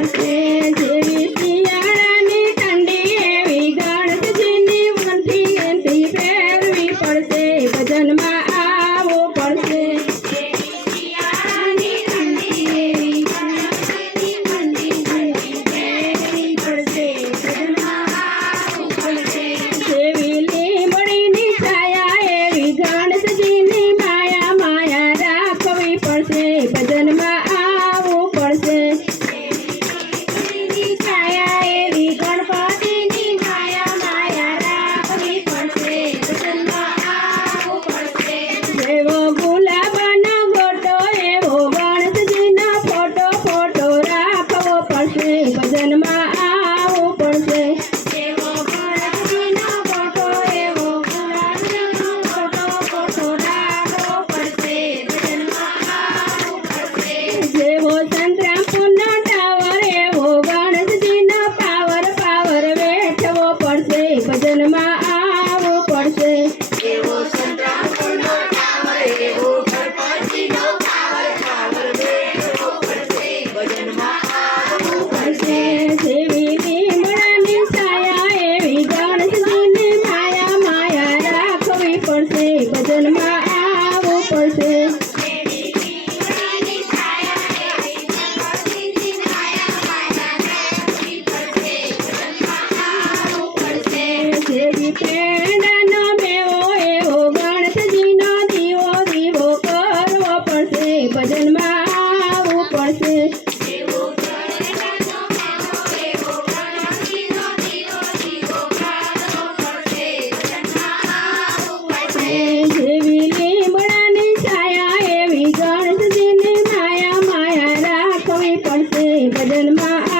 પડશે જેવી શિયાળાની ઠંડી એવી ગણેશજીની વંઠી એથી ફેરવી પડશે ભજનમાં આવવું પડશે શિયાળાની ઠંડી એવી ગણેશજીની વંઠી એથી ફેરવી પડશે ભજનમાં આવવું પડશે જેવી લીમડીની છાયા એવી ગણેશજીની માયા માયા રાખવી પડશે ભજનમાં આવવું પડશે છાયા એવી ગણપતિની માયા માયા રાખવી પડશે ભજનમાં આવવું પડશે જેવો ગુલાબનો ગોટો એવો ગણેશજીનો ફોટો ફોટો રાખવો પડશે ભજનમાં આવવું પડશે જેવો ગણેશજીનો ફોટો એવો ગુલાબનો ફોટો ફોટો રાખવો પડશે ભજનમાં આવવું પડશે જેવો સંતરામપુરનો ટાવર એવો ગણેશજીનો પાવર પાવર વેઠવો પડશે ભજનમાં આવવું પડશે જેવો સંતરામપુરનો ટાવર એવો ગણપતિનો પાવર પાવર વેઠવો પડશે ભજનમાં આવવું પડશે જેવી લીમડાની છાયા એવી ગણેશજીની માયા માયા રાખવી પડશે ભજનમાં આવવું પડશે જેવી પેંડાનો મેવો એવો ગણેશજીનો દીવો દીવો કરવો પડશે ભજનમાં આવવું પડશે જેવી લીમડાની છાયા એવી ગણેશજીની માયા માયા રાખવી પડશે ભજનમાં